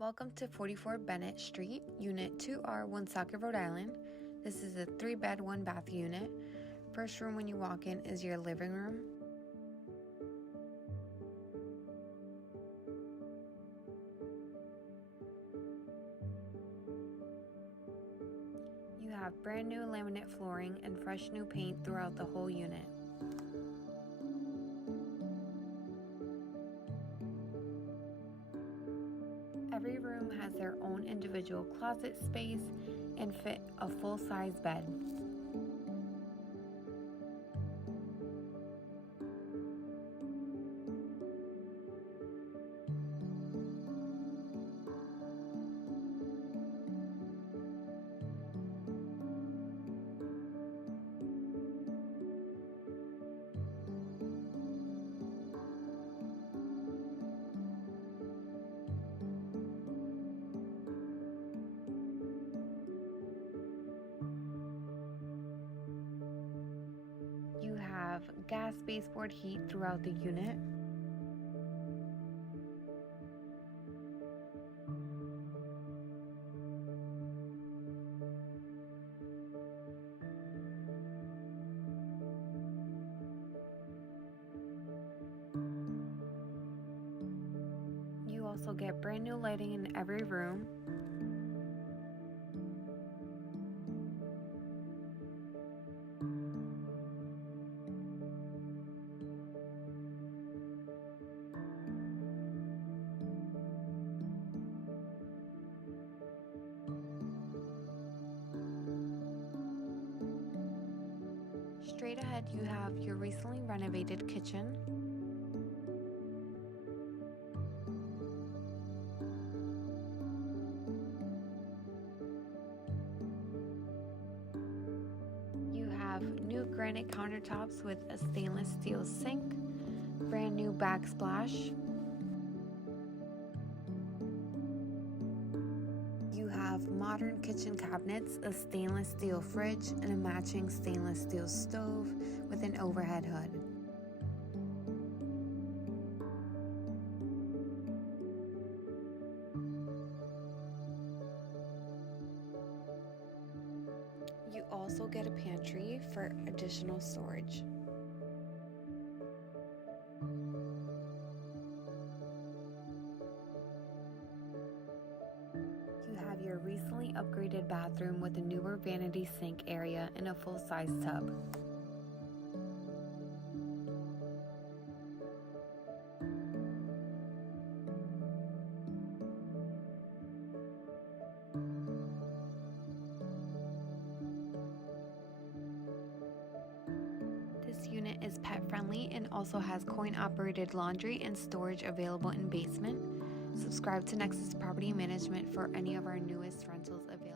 Welcome to 44 Bennett Street, Unit 2R, Woonsocket, Rhode Island. This is a 3-bed, 1-bath unit. First room when you walk in is your living room. You have brand new laminate flooring and fresh new paint throughout the whole unit. Every room has their own individual closet space and fit a full-size bed. You have gas baseboard heat throughout the unit. You also get brand new lighting in every room. Straight ahead, you have your recently renovated kitchen. You have new granite countertops with a stainless steel sink, brand new backsplash. You have modern kitchen cabinets, a stainless steel fridge, and a matching stainless steel stove with an overhead hood. You also get a pantry for additional storage. You have your recently upgraded bathroom with a newer vanity sink area and a full-size tub. This unit is pet-friendly and also has coin-operated laundry and storage available in basement. Subscribe to Nexus Property Management for any of our newest rentals available.